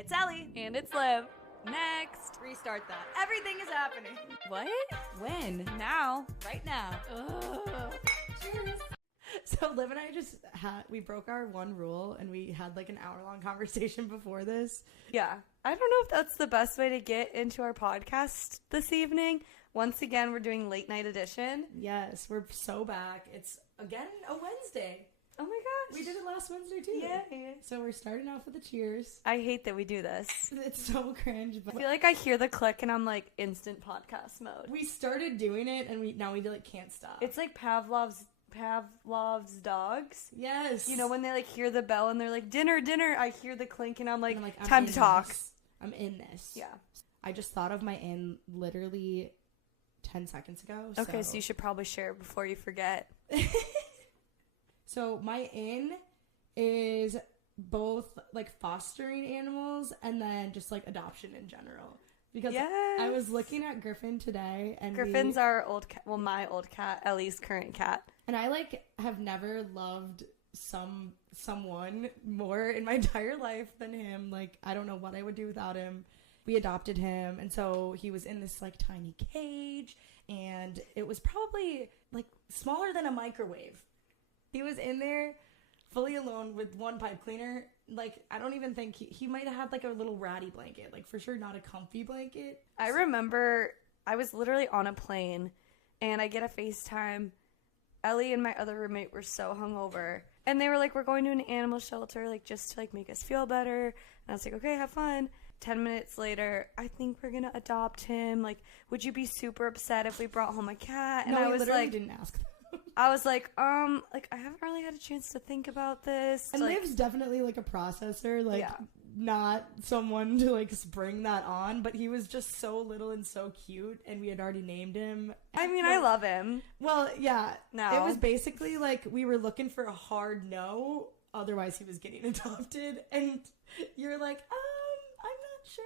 It's Ellie. And it's Liv. Next. Restart that. Everything is happening. What? When? Now. Right now. Ugh. Cheers. So Liv and I we broke our one rule and we had like an hour-long conversation before this. Yeah. I don't know if that's the best way to get into our podcast this evening. Once again, we're doing late night edition. Yes, we're so back. It's, again, a Wednesday. Oh my gosh. We did it last Wednesday too. Yeah. So we're starting off with the cheers. I hate that we do this. It's so cringe. But I feel like I hear the click and I'm like instant podcast mode. we started doing it and now we like can't stop. It's like Pavlov's dogs. Yes. You know, when they like hear the bell and they're like, dinner, I hear the clink and I'm like, I'm time to talk. I'm in this. Yeah. I just thought of my in literally 10 seconds ago. Okay, so you should probably share it before you forget. So my in is both like fostering animals and then just like adoption in general. Because I was looking at Griffin today and Griffin's our old cat, well, my old cat, Ellie's current cat. And I like have never loved someone more in my entire life than him. Like, I don't know what I would do without him. We adopted him, and so he was in this like tiny cage, and it was probably like smaller than a microwave. He was in there fully alone with one pipe cleaner. Like, I don't even think he might have had like a little ratty blanket, like for sure not a comfy blanket. I remember I was literally on a plane and I get a FaceTime. Ellie and my other roommate were so hungover and they were like, we're going to an animal shelter, like just to like make us feel better. And I was like, okay, have fun. 10 minutes later, I think we're gonna adopt him. Like, would you be super upset if we brought home a cat? And no, I was like, didn't ask them. I was like, I haven't really had a chance to think about this. And like, Liv's definitely like a processor, like not someone to like spring that on, but he was just so little and so cute, and we had already named him. I mean, I love him. Well, yeah. No. It was basically like we were looking for a hard no, otherwise he was getting adopted, and you're like, I'm not sure.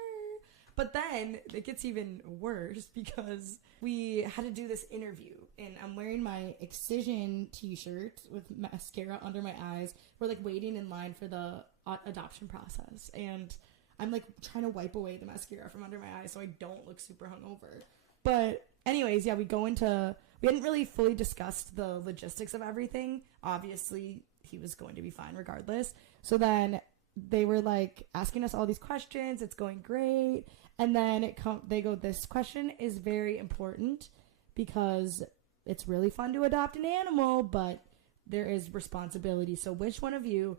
But then it gets even worse because we had to do this interview, and I'm wearing my Excision t-shirt with mascara under my eyes. We're like waiting in line for the adoption process, and I'm like trying to wipe away the mascara from under my eyes so I don't look super hungover. But anyways, yeah, we hadn't really fully discussed the logistics of everything. Obviously, he was going to be fine regardless. So then they were like asking us all these questions. It's going great. And then they go, this question is very important because it's really fun to adopt an animal, but there is responsibility. So which one of you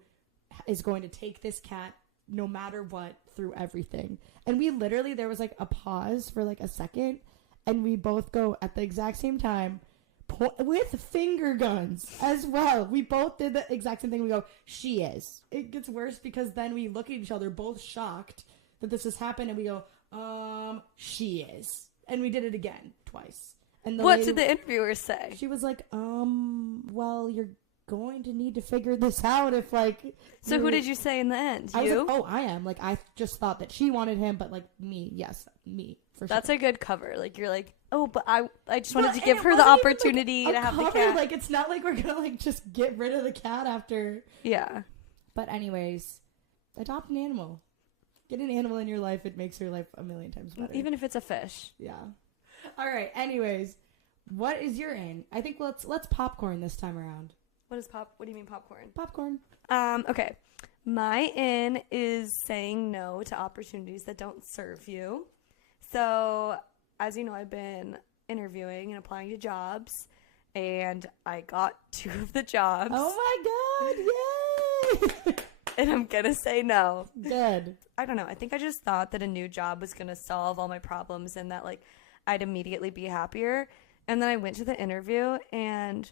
is going to take this cat no matter what through everything? And we literally, there was like a pause for like a second, and we both go at the exact same time with finger guns as well. We both did the exact same thing. We go, she is. It gets worse because then we look at each other both shocked that this has happened, and we go, she is. And we did it again twice. And what did the interviewer say? She was like, well, you're going to need to figure this out if like. So who did you say in the end? I was like, oh, I am. Like, I just thought that she wanted him, but like me, yes, me. For That's sure. a good cover. Like, you're like, oh, but I just wanted to give her the opportunity to have the cat. Like, it's not like we're gonna like just get rid of the cat after. Yeah. But anyways, adopt an animal. Get an animal in your life. It makes your life a million times better. Even if it's a fish. Yeah. All right. Anyways, what is your in? I think let's popcorn this time around. What do you mean popcorn? Popcorn. Okay. My in is saying no to opportunities that don't serve you. So, as you know, I've been interviewing and applying to jobs, and I got 2 of the jobs. Oh my God. Yay! And I'm going to say no. Good. I don't know. I think I just thought that a new job was going to solve all my problems and that, like, I'd immediately be happier. And then I went to the interview, and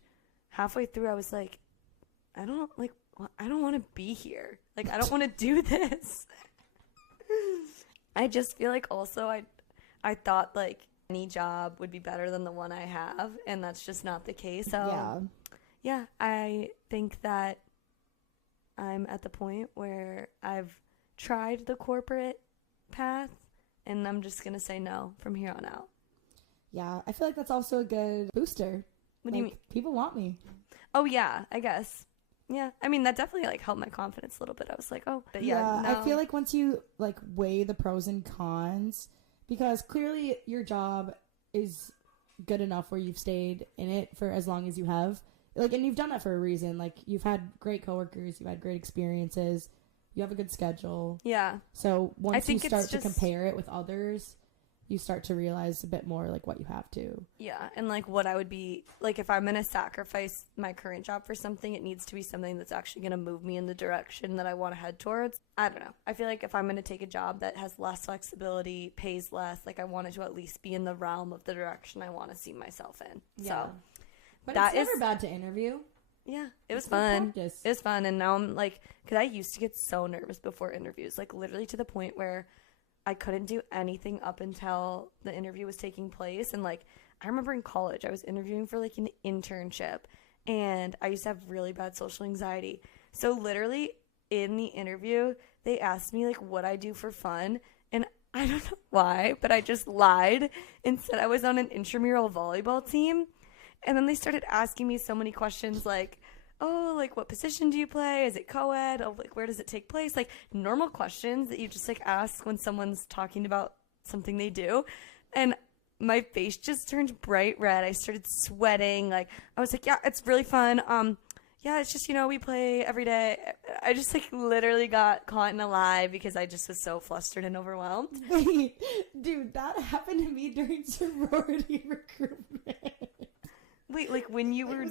halfway through I was like, I don't want to be here. Like, I don't want to do this. I just feel like also I thought, like, any job would be better than the one I have, and that's just not the case. So, yeah, I think that I'm at the point where I've tried the corporate path, and I'm just going to say no from here on out. Yeah, I feel like that's also a good booster. What do you mean? People want me. Oh, yeah, I guess. Yeah, I mean, that definitely, like, helped my confidence a little bit. I was like, oh, but yeah, no. I feel like once you, like, weigh the pros and cons, because clearly your job is good enough where you've stayed in it for as long as you have. Like, and you've done that for a reason. Like, you've had great coworkers, you've had great experiences, you have a good schedule. Yeah. So once you start to compare it with others, you start to realize a bit more, like, what you have to. Yeah, and, like, what I would be, like, if I'm going to sacrifice my current job for something, it needs to be something that's actually going to move me in the direction that I want to head towards. I don't know. I feel like if I'm going to take a job that has less flexibility, pays less, like, I want it to at least be in the realm of the direction I want to see myself in. Yeah. So, but it's never bad to interview. Yeah, it was fun. It was fun, and now I'm, like, because I used to get so nervous before interviews, like, literally to the point where I couldn't do anything up until the interview was taking place. And, like, I remember in college, I was interviewing for, like, an internship, and I used to have really bad social anxiety. So literally in the interview, they asked me, like, what I do for fun, and I don't know why, but I just lied and said I was on an intramural volleyball team. And then they started asking me so many questions, like, oh, like, what position do you play? Is it co-ed? Oh, like, where does it take place? Like, normal questions that you just, like, ask when someone's talking about something they do. And my face just turned bright red. I started sweating. Like, I was like, yeah, it's really fun. Yeah, it's just, you know, we play every day. I just, like, literally got caught in a lie because I just was so flustered and overwhelmed. Wait, dude, that happened to me during sorority recruitment. Wait, like when you were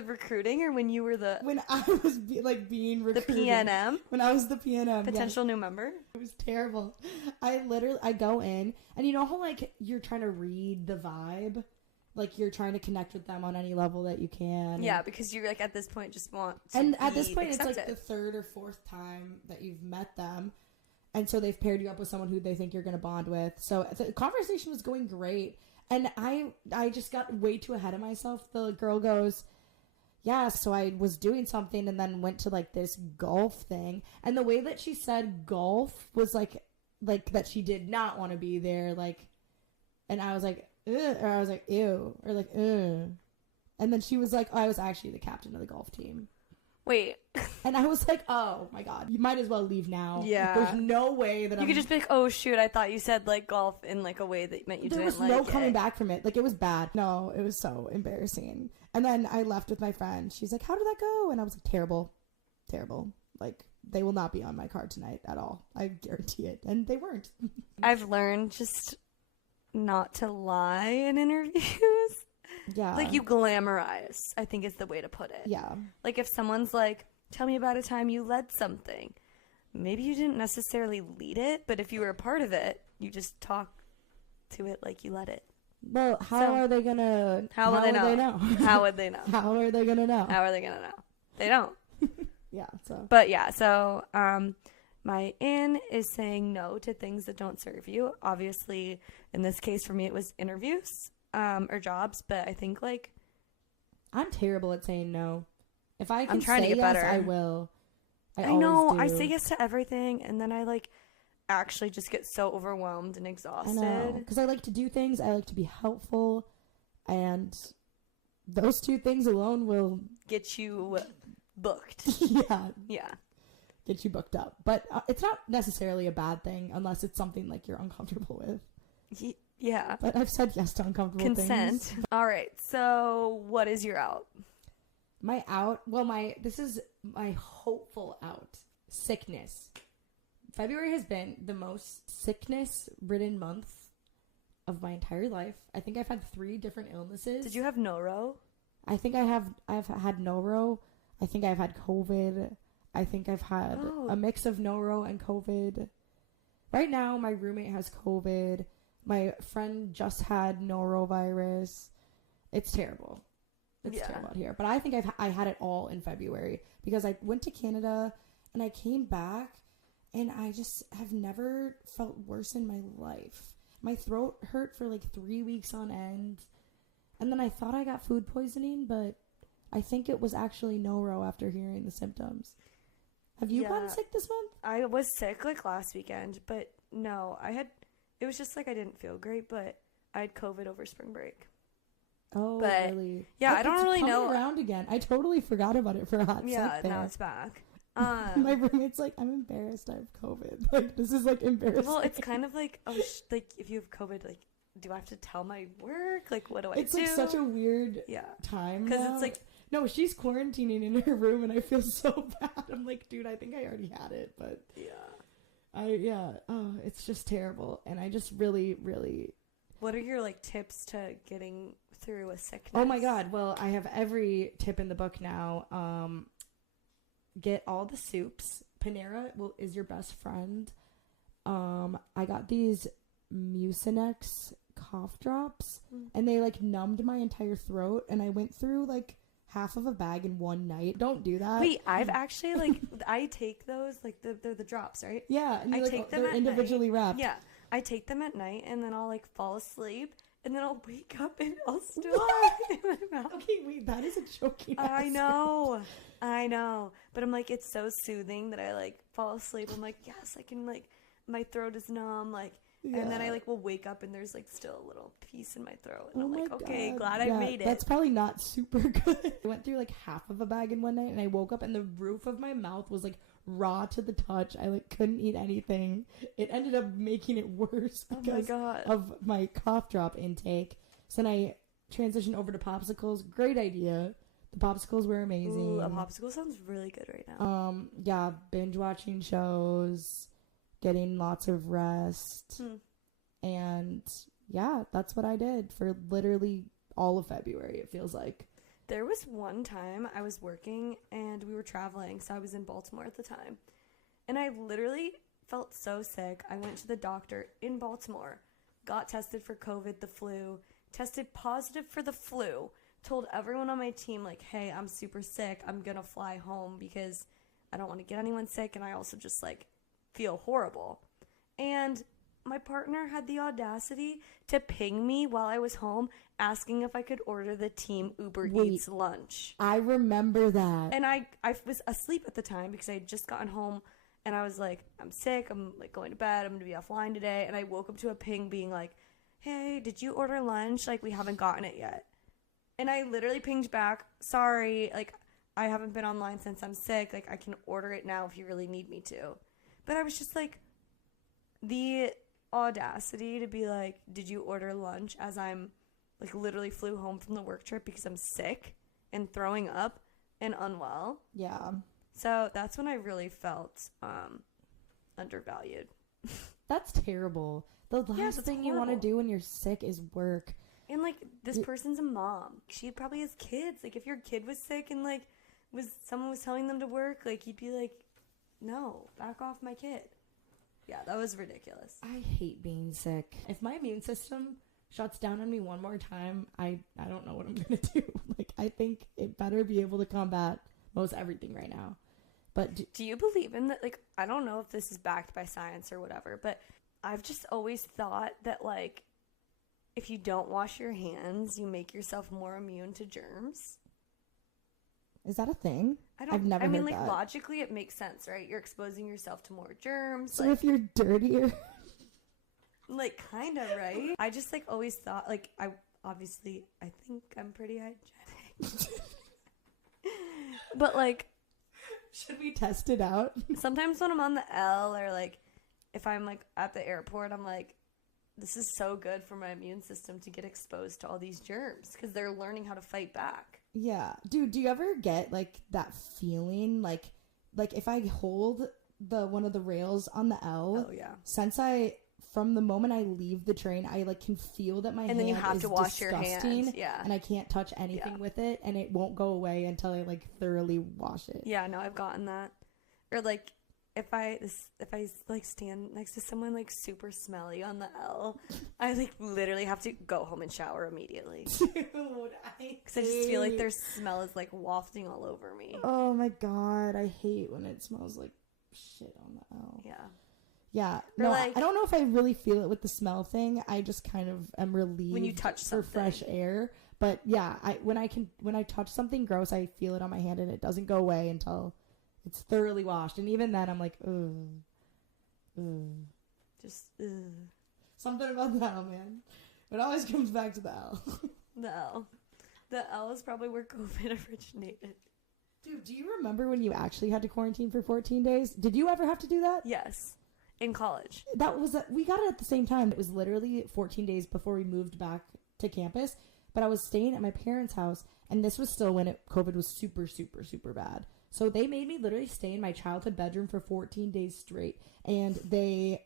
recruiting, or when you were when I was being recruited, the PNM, when I was the PNM, potential new member. It was terrible. I go in, and you know how, like, you're trying to read the vibe, like, you're trying to connect with them on any level that you can. Yeah, because you're, like, at this point just want to and at this point accepted. It's like the third or fourth time that you've met them, and so they've paired you up with someone who they think you're going to bond with. So the conversation was going great. And I just got way too ahead of myself. The girl goes, yeah, so I was doing something and then went to, like, this golf thing. And the way that she said golf was like that she did not want to be there. Like, and I was like, ugh, or I was like, ew, or like, ugh. And then she was like, oh, I was actually the captain of the golf team. Wait. And I was like, oh my God, you might as well leave now. Yeah. There's no way that you could just be like, oh shoot, I thought you said, like, golf in, like, a way that meant you didn't like it. There was no coming back from it. Like, it was bad. No, it was so embarrassing. And then I left with my friend. She's like, how did that go? And I was like, terrible. Like, they will not be on my card tonight at all. I guarantee it. And they weren't. I've learned just not to lie in interviews. Yeah. Like, you glamorize, I think is the way to put it. Yeah. Like, if someone's like, tell me about a time you led something. Maybe you didn't necessarily lead it, but if you were a part of it, you just talk to it like you led it. Well, how are they going to... How would they know? How would they know? How are they going to know? How are they going to know? They don't. Yeah, so... But, yeah, so, my in is saying no to things that don't serve you. Obviously, in this case, for me, it was interviews. Or jobs, but I think, like, I'm terrible at saying no. If I can I'm trying say to get yes, better. I will. I know. I say yes to everything, and then I, like, actually just get so overwhelmed and exhausted. I know, because I like to do things. I like to be helpful, and those two things alone will get you booked. Yeah. Get you booked up, but it's not necessarily a bad thing unless it's something, like, you're uncomfortable with. Yeah. But I've said yes to uncomfortable things. Consent. All right. So what is your out? My out? Well, this is my hopeful out. Sickness. February has been the most sickness-ridden month of my entire life. I think I've had 3 different illnesses. Did you have noro? I think I've had noro. I think I've had COVID. I think I've had a mix of noro and COVID. Right now, my roommate has COVID. My friend just had norovirus. It's terrible. It's terrible out here. But I think I had it all in February because I went to Canada and I came back and I just have never felt worse in my life. My throat hurt for like 3 weeks on end. And then I thought I got food poisoning, but I think it was actually noro after hearing the symptoms. Have you gotten sick this month? I was sick like last weekend, but no, it was just like I didn't feel great, but I had COVID over spring break. Oh, but really? yeah, Like, I don't it's really coming know. around again. I totally forgot about it for a hot Yeah, sec there. now it's back. My roommate's like, I'm embarrassed I have COVID. Like, this is like embarrassing. Well, it's kind of like, oh, like if you have COVID, like, do I have to tell my work? Like, what do I do? It's like such a weird time because now. it's like, no, she's quarantining in her room, and I feel so bad. I'm like, dude, I think I already had it, but oh, it's just terrible, and I just really, really. What are your like tips to getting through a sickness? Oh my God! Well, I have every tip in the book now. Get all the soups. Panera is your best friend. I got these Mucinex cough drops, and they like numbed my entire throat, and I went through like half of a bag in one night. Don't do that. Wait, I've actually like I take those like they're the drops, right? Yeah, and I take them they're at individually night. wrapped. Yeah, I take them at night, and then I'll like fall asleep, and then I'll wake up and I'll still have it in my mouth. Okay, wait, that is a joking. I know, but I'm like, it's so soothing that I like fall asleep. I'm like, yes, I can, like, my throat is numb, like, and then I like will wake up and there's like still a little piece in my throat, and I'm like, okay, glad I made it. That's probably not super good. I went through like half of a bag in one night, and I woke up and the roof of my mouth was like raw to the touch. I like couldn't eat anything. It ended up making it worse because of my cough drop intake. So then I transitioned over to popsicles. Great idea. The popsicles were amazing. Ooh, a popsicle sounds really good right now. Yeah, binge watching shows, getting lots of rest, and yeah, that's what I did for literally all of February. It feels like. There was one time I was working and we were traveling, so I was in Baltimore at the time, and I literally felt so sick. I went to the doctor in Baltimore, got tested for COVID, the flu, tested positive for the flu. Told everyone on my team, like, hey, I'm super sick. I'm going to fly home because I don't want to get anyone sick, and I also just, like, feel horrible. And my partner had the audacity to ping me while I was home, asking if I could order the team Uber Eats lunch. I remember that. And I was asleep at the time because I had just gotten home, and I was like, I'm sick. I'm, like, going to bed. I'm going to be offline today. And I woke up to a ping being like, hey, did you order lunch? Like, we haven't gotten it yet. And I literally pinged back, sorry, like, I haven't been online since I'm sick. Like, I can order it now if you really need me to. But I was just like, the audacity to be like, did you order lunch as I'm, like, literally flew home from the work trip because I'm sick and throwing up and unwell. Yeah. So that's when I really felt undervalued. That's terrible. The last thing you want to do when you're sick is work. And, like, this person's a mom. She probably has kids. Like, if your kid was sick and, like, someone was telling them to work, like, you'd be like, no, back off my kid. Yeah, that was ridiculous. I hate being sick. If my immune system shuts down on me one more time, I don't know what I'm going to do. Like, I think it better be able to combat most everything right now. But do you believe in that? Like, I don't know if this is backed by science or whatever, but I've just always thought that, like, if you don't wash your hands, you make yourself more immune to germs. Is that a thing? I've never heard like, that. Logically, it makes sense, right? You're exposing yourself to more germs. So like, if you're dirtier... like, kind of, right? I just, like, always thought, like, I think I'm pretty hygienic. But, like... Should we test it out? Sometimes when I'm on the L or, like, if I'm, like, at the airport, I'm like, this is so good for my immune system to get exposed to all these germs because they're learning how to fight back. Yeah. Dude, do you ever get, like, that feeling, like if I hold one of the rails on the L, oh, yeah. From the moment I leave the train, I, like, can feel that my hand is disgusting. And then you have to wash your hands. Yeah. And I can't touch anything with it, and it won't go away until I, like, thoroughly wash it. Yeah, no, I've gotten that. Or, like, if I like stand next to someone like super smelly on the L, I like literally have to go home and shower immediately. Dude, because I just feel like their smell is like wafting all over me. Oh my God, I hate when it smells like shit on the L. Yeah. Yeah. No, like, I don't know if I really feel it with the smell thing. I just kind of am relieved when you touch something. For fresh air. But yeah, when I touch something gross, I feel it on my hand and it doesn't go away until it's thoroughly washed. And even then, I'm like, ugh. Just, ugh. Something about the L, man. It always comes back to the L. The L. The L is probably where COVID originated. Dude, do you remember when you actually had to quarantine for 14 days? Did you ever have to do that? Yes. In college. We got it at the same time. It was literally 14 days before we moved back to campus. But I was staying at my parents' house, and this was still when COVID was super, super, super bad. So they made me literally stay in my childhood bedroom for 14 days straight. And they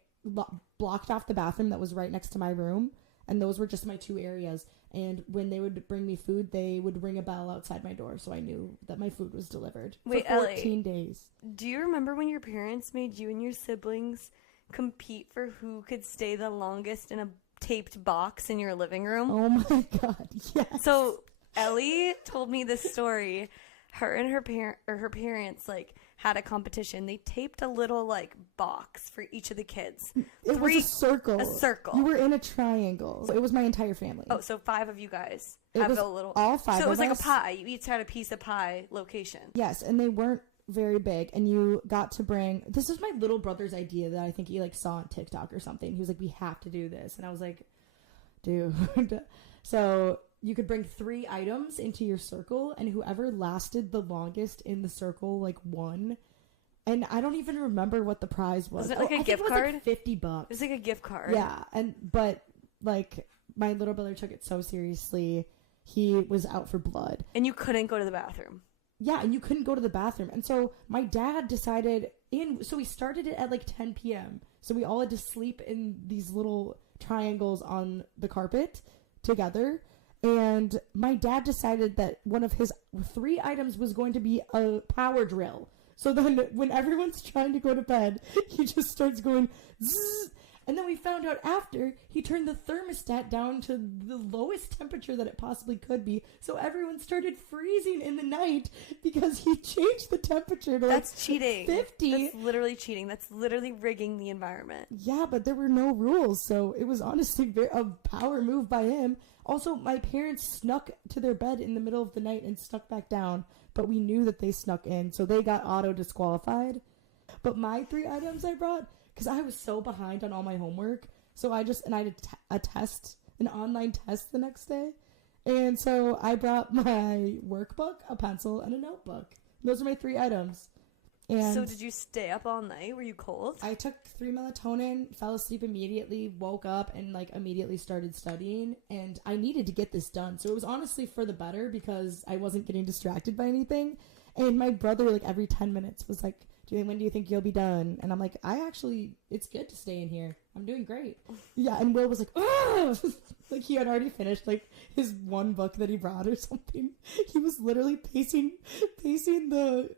blocked off the bathroom that was right next to my room. And those were just my two areas. And when they would bring me food, they would ring a bell outside my door. So I knew that my food was delivered. Wait, for 14 Ellie, days. Do you remember when your parents made you and your siblings compete for who could stay the longest in a taped box in your living room? Oh my God, yes. So Ellie told me this story. Her and her parents like had a competition. They taped a little like box for each of the kids. It was a circle. A circle. You were in a triangle. It was my entire family. Oh, so 5 of you guys It have was a little. all 5 of us. So it was like a pie. You each had a piece of pie location. Yes, and they weren't very big, and you got to bring. This was my little brother's idea that I think he like saw on TikTok or something. He was like, "We have to do this," and I was like, "Dude." So you could bring 3 items into your circle, and whoever lasted the longest in the circle like won. And I don't even remember what the prize was. Was it like a gift it was card? like $50. It was like a gift card. Yeah, but like my little brother took it so seriously. He was out for blood. And you couldn't go to the bathroom. Yeah, and you couldn't go to the bathroom. And so my dad decided, so we started it at like 10 p.m. So we all had to sleep in these little triangles on the carpet together. And my dad decided that one of his 3 items was going to be a power drill. So then when everyone's trying to go to bed, he just starts going zzz. And then we found out after he turned the thermostat down to the lowest temperature that it possibly could be. So everyone started freezing in the night because he changed the temperature to That's cheating. 50. That's literally cheating. That's literally rigging the environment. Yeah, but there were no rules. So it was honestly a power move by him. Also, my parents snuck to their bed in the middle of the night and snuck back down. But we knew that they snuck in. So they got auto-disqualified. But my 3 items I brought... Because I was so behind on all my homework. So I had a test, an online test the next day. And so I brought my workbook, a pencil, and a notebook. Those are my 3 items. And so did you stay up all night? Were you cold? I took 3 melatonin, fell asleep immediately, woke up, and like immediately started studying. And I needed to get this done. So it was honestly for the better because I wasn't getting distracted by anything. And my brother, like every 10 minutes was like, when do you think you'll be done? And I'm like, it's good to stay in here. I'm doing great. Yeah, and Will was like, oh! Like he had already finished like his one book that he brought or something. He was literally pacing the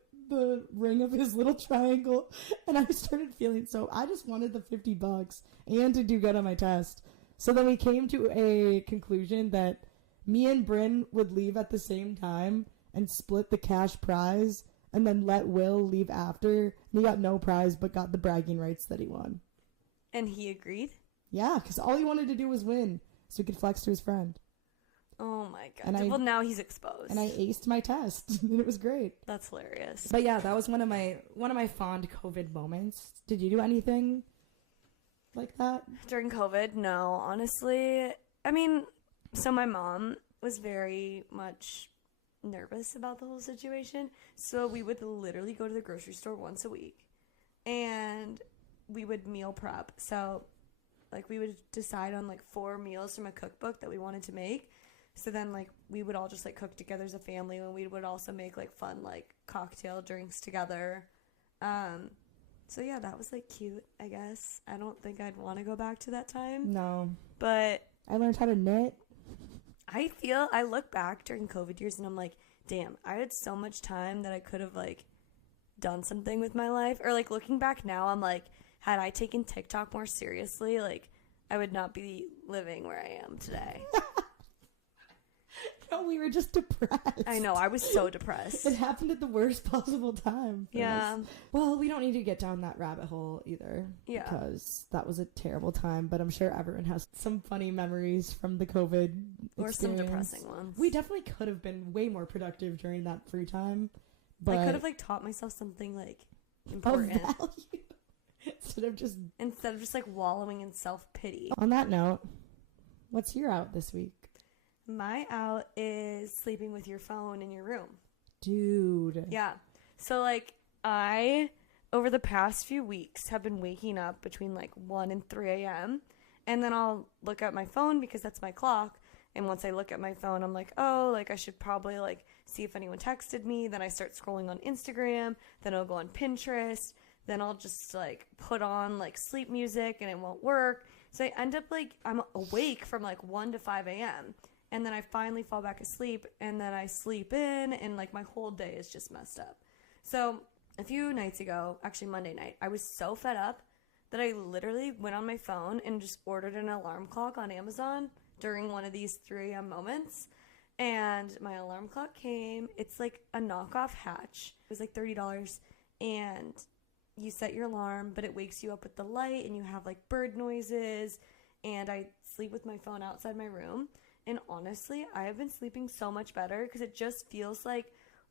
ring of his little triangle, and I started feeling so. I just wanted the $50 and to do good on my test. So then we came to a conclusion that me and Bryn would leave at the same time and split the cash prize. And then let Will leave after. And he got no prize, but got the bragging rights that he won. And he agreed? Yeah, because all he wanted to do was win. So he could flex to his friend. Oh my god. Well, now he's exposed. And I aced my test. And it was great. That's hilarious. But yeah, that was one of my fond COVID moments. Did you do anything like that? During COVID? No, honestly. I mean, so my mom was very much nervous about the whole situation, so we would literally go to the grocery store once a week and we would meal prep. So like we would decide on like 4 meals from a cookbook that we wanted to make, so then like we would all just like cook together as a family, and we would also make like fun like cocktail drinks together. So yeah, that was like cute, I guess. I don't think I'd want to go back to that time. No, but I learned how to knit. I look back during COVID years and I'm like, damn, I had so much time that I could have like done something with my life. Or like looking back now, I'm like, had I taken TikTok more seriously, like I would not be living where I am today. No, we were just depressed. I know, I was so depressed. It happened at the worst possible time. Yeah. Well, we don't need to get down that rabbit hole either. Yeah. Because that was a terrible time, but I'm sure everyone has some funny memories from the COVID or experience. some depressing ones. We definitely could have been way more productive during that free time. But I could have like taught myself something like important. Of value. Instead of just like wallowing in self-pity. On that note, what's your out this week? My out is sleeping with your phone in your room. Dude. Yeah. So, like, I, over the past few weeks, have been waking up between, like, 1 and 3 a.m. And then I'll look at my phone because that's my clock. And once I look at my phone, I'm like, oh, like, I should probably, like, see if anyone texted me. Then I start scrolling on Instagram. Then I'll go on Pinterest. Then I'll just, like, put on, like, sleep music and it won't work. So I end up, like, I'm awake from, like, 1 to 5 a.m. And then I finally fall back asleep, and then I sleep in, and, like, my whole day is just messed up. So a few nights ago, actually Monday night, I was so fed up that I literally went on my phone and just ordered an alarm clock on Amazon during one of these 3 a.m. moments. And my alarm clock came. It's like a knockoff Hatch. It was like $30, and you set your alarm, but it wakes you up with the light, and you have, like, bird noises, and I sleep with my phone outside my room. And honestly, I have been sleeping so much better because it just feels like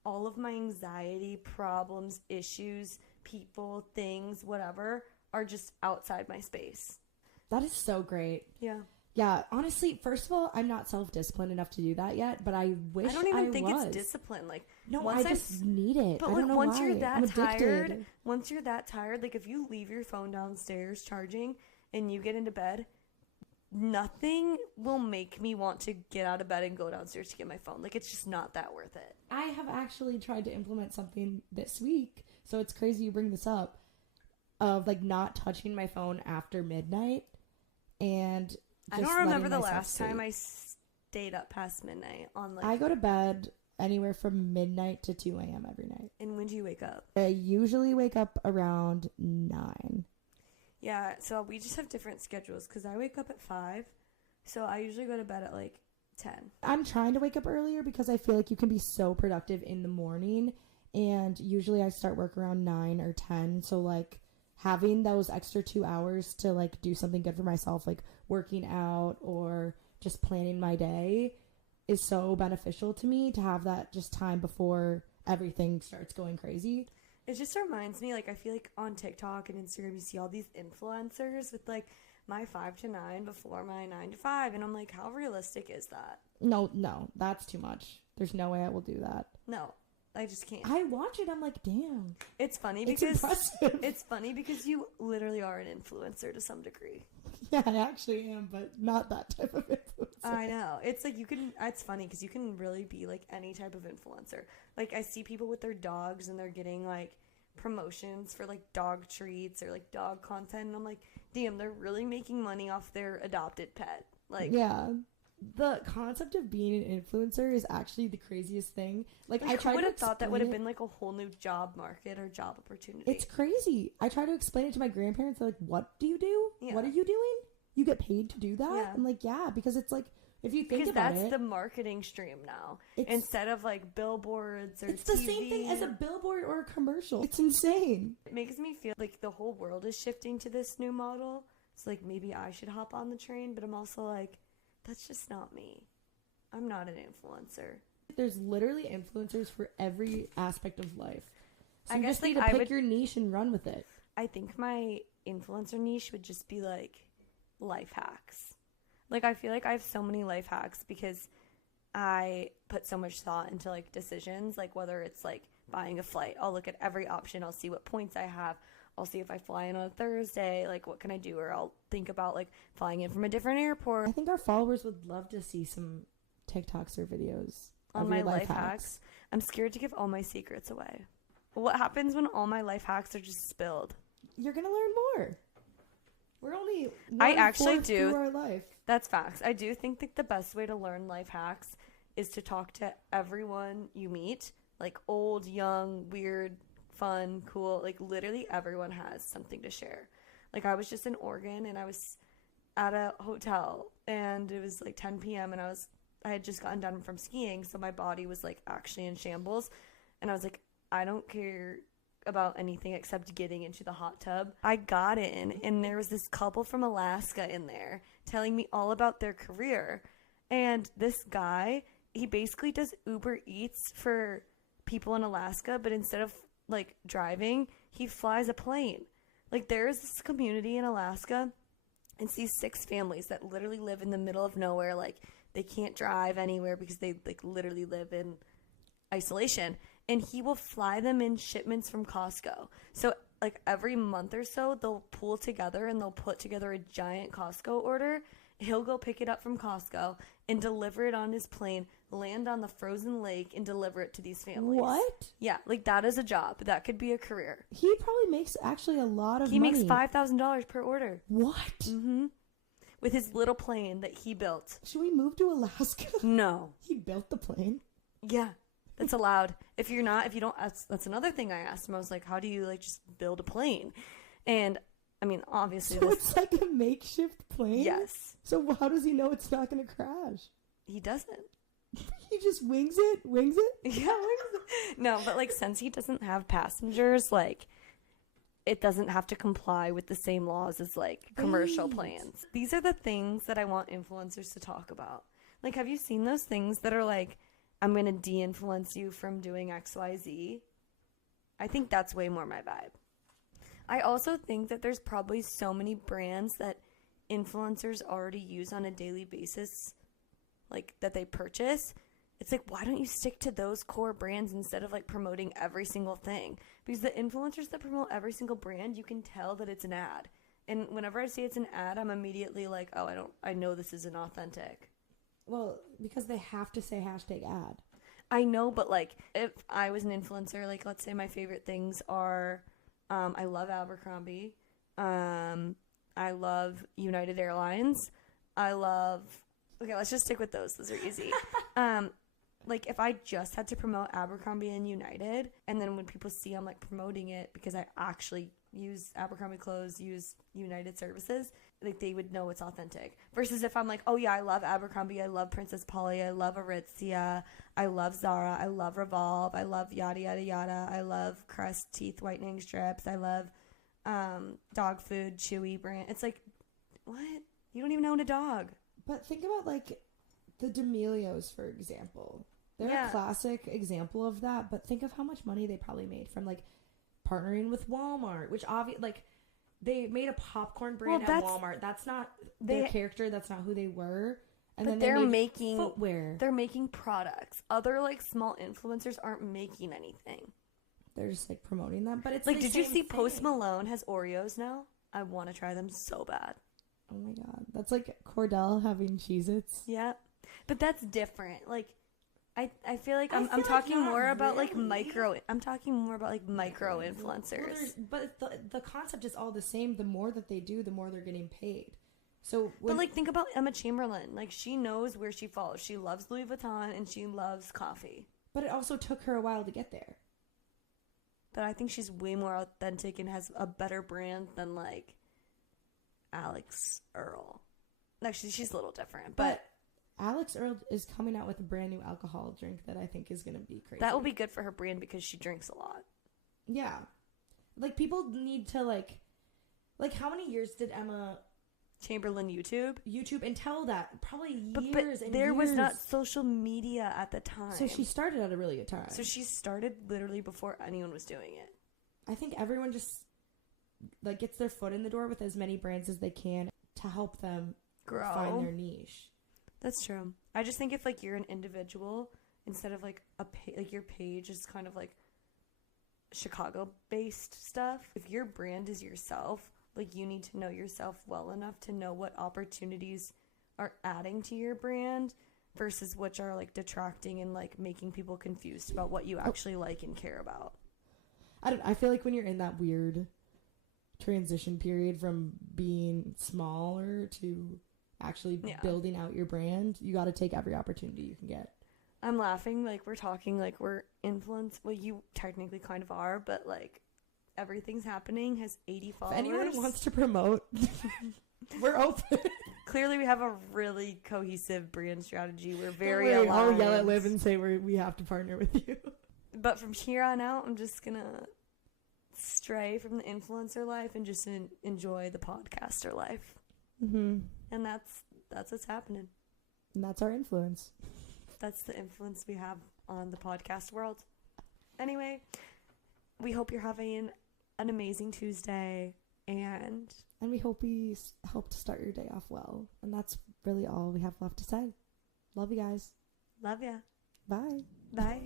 all of my anxiety, problems, issues, people, things, whatever, are just outside my space. That is so great. Yeah. Yeah, honestly, first of all, I'm not self-disciplined enough to do that yet, but I wish I don't even think was. it's discipline. Like, no, I just need it. But, I don't like, know once why. you're that I'm tired, like, if you leave your phone downstairs charging and you get into bed, nothing will make me want to get out of bed and go downstairs to get my phone. Like, it's just not that worth it. I have actually tried to implement something this week, so it's crazy you bring this up, of, like, not touching my phone after midnight, and just I don't remember the last sleep. time I stayed up past midnight on, like... I go to bed anywhere from midnight to 2 a.m. every night. And when do you wake up? I usually wake up around 9. Yeah, so we just have different schedules because I wake up at 5, so I usually go to bed at, like, 10. I'm trying to wake up earlier because I feel like you can be so productive in the morning, and usually I start work around 9 or 10, so, like, having those extra 2 hours to, like, do something good for myself, like working out or just planning my day, is so beneficial to me to have that just time before everything starts going crazy. It just reminds me, like, I feel like on TikTok and Instagram, you see all these influencers with, like, my 5 to 9 before my 9 to 5. And I'm like, how realistic is that? No, that's too much. There's no way I will do that. No, I just can't. I watch it. I'm like, damn. It's funny It's because impressive. it's funny because you literally are an influencer to some degree. Yeah, I actually am, but not that type of influencer. I know. It's like it's funny because you can really be like any type of influencer. Like, I see people with their dogs and they're getting like promotions for like dog treats or like dog content. And I'm like, damn, they're really making money off their adopted pet. Like, yeah. The concept of being an influencer is actually the craziest thing. Like I would have thought that would have been been like a whole new job market or job opportunity. It's crazy. I try to explain it to my grandparents. They're like, what do you do? Yeah. What are you doing? You get paid to do that? Yeah. I'm like, yeah, because it's like, if you think about it. Because that's the marketing stream now. Instead of like billboards or it's TV. the same thing as a billboard or a commercial. It's insane. It makes me feel like the whole world is shifting to this new model. So like maybe I should hop on the train, but I'm also like, that's just not me. I'm not an influencer. There's literally influencers for every aspect of life. So I you guess just need like to pick your niche and run with it. I think my influencer niche would just be like life hacks. Like, I feel like I have so many life hacks because I put so much thought into like decisions, like whether it's like buying a flight. I'll look at every option. I'll see what points I have. I'll see if I fly in on a Thursday, like what can I do? Or I'll think about like flying in from a different airport. I think our followers would love to see some TikToks or videos on of my your life hacks. I'm scared to give all my secrets away. What happens when all my life hacks are just spilled? You're gonna learn more. We're only I actually do through our life. That's facts. I do think that the best way to learn life hacks is to talk to everyone you meet, like old, young, weird, fun, cool. Like literally everyone has something to share. Like I was just in Oregon and I was at a hotel and it was like 10 p.m. and I had just gotten done from skiing, so my body was like actually in shambles, and I was like, I don't care about anything except getting into the hot tub. I got in and there was this couple from Alaska in there telling me all about their career, and this guy, he basically does Uber Eats for people in Alaska, but instead of like driving, he flies a plane. Like there is this community in Alaska. It's these 6 families that literally live in the middle of nowhere, like they can't drive anywhere because they like literally live in isolation. And he will fly them in shipments from Costco. So like every month or so, they'll pool together and they'll put together a giant Costco order. He'll go pick it up from Costco and deliver it on his plane, land on the frozen lake, and deliver it to these families. What? Yeah, like that is a job. That could be a career. He probably makes actually a lot of money. He makes $5,000 per order. What? Mm-hmm. With his little plane that he built. Should we move to Alaska? No. He built the plane? Yeah. That's allowed. If you don't, that's another thing I asked him. I was like, how do you like just build a plane? And I mean, obviously. So it's like a makeshift plane? Yes. So how does he know it's not going to crash? He doesn't. He just wings it? Yeah, wings it. No, but like since he doesn't have passengers, like it doesn't have to comply with the same laws as like commercial planes. These are the things that I want influencers to talk about. Like, have you seen those things that are like, I'm going to de-influence you from doing XYZ? I think that's way more my vibe. I also think that there's probably so many brands that influencers already use on a daily basis, like that they purchase. It's like, why don't you stick to those core brands instead of like promoting every single thing? Because the influencers that promote every single brand, you can tell that it's an ad. And whenever I see it's an ad, I'm immediately like, oh, I know this isn't authentic. Well, because they have to say #ad. I know, but like if I was an influencer, like let's say my favorite things are, I love Abercrombie. I love United Airlines. Okay, let's just stick with those. Those are easy. Like if I just had to promote Abercrombie and United, and then when people see I'm like promoting it because I actually use Abercrombie clothes, use United services, like they would know it's authentic. Versus if I'm like, oh yeah, I love Abercrombie, I love Princess Polly, I love Aritzia, I love Zara, I love Revolve, I love yada yada yada, I love Crest teeth whitening strips, I love dog food, Chewy brand. It's like, what? You don't even own a dog. But think about like the D'Amelios, for example. They're a classic example of that, but think of how much money they probably made from like partnering with Walmart, which like they made a popcorn brand at Walmart. That's not their character. That's not who they were. And then they're making footwear. They're making products. Other like small influencers aren't making anything. They're just like promoting them. But it's like, did you see Post Malone has Oreos now? I want to try them so bad. Oh my god, that's like Cordell having Cheez-Its. Yeah, but that's different. Like, I feel like I'm talking more about like micro. I'm talking more about like micro influencers. But the concept is all the same. The more that they do, the more they're getting paid. So, but like think about Emma Chamberlain. Like she knows where she falls. She loves Louis Vuitton and she loves coffee. But it also took her a while to get there. But I think she's way more authentic and has a better brand than like Alex Earl. Actually, she's a little different, but Alex Earl is coming out with a brand new alcohol drink that I think is going to be crazy. That will be good for her brand because she drinks a lot. Yeah. Like, people need to, like how many years did Emma Chamberlain YouTube until that? Probably years but and years. There was not social media at the time. So she started at a really good time. So she started literally before anyone was doing it. I think everyone just like gets their foot in the door with as many brands as they can to help them find their niche. That's true. I just think if like you're an individual instead of like like your page is kind of like Chicago based stuff. If your brand is yourself, like you need to know yourself well enough to know what opportunities are adding to your brand versus which are like detracting and like making people confused about what you actually like and care about. I feel like when you're in that weird transition period from being smaller to actually building out your brand, you got to take every opportunity you can get. I'm laughing like we're talking like we're influenced. Well, you technically kind of are, but like everything's happening has 80 followers. If anyone wants to promote, we're open. Clearly, we have a really cohesive brand strategy. We're very aligned. I'll yell at Liv and say we have to partner with you. But from here on out, I'm just gonna stray from the influencer life and just enjoy the podcaster life. Mm-hmm. And that's what's happening. And that's our influence. That's the influence we have on the podcast world. Anyway, we hope you're having an amazing Tuesday, and we hope we helped start your day off well. And that's really all we have left to say. Love you guys. Love ya. Bye. Bye.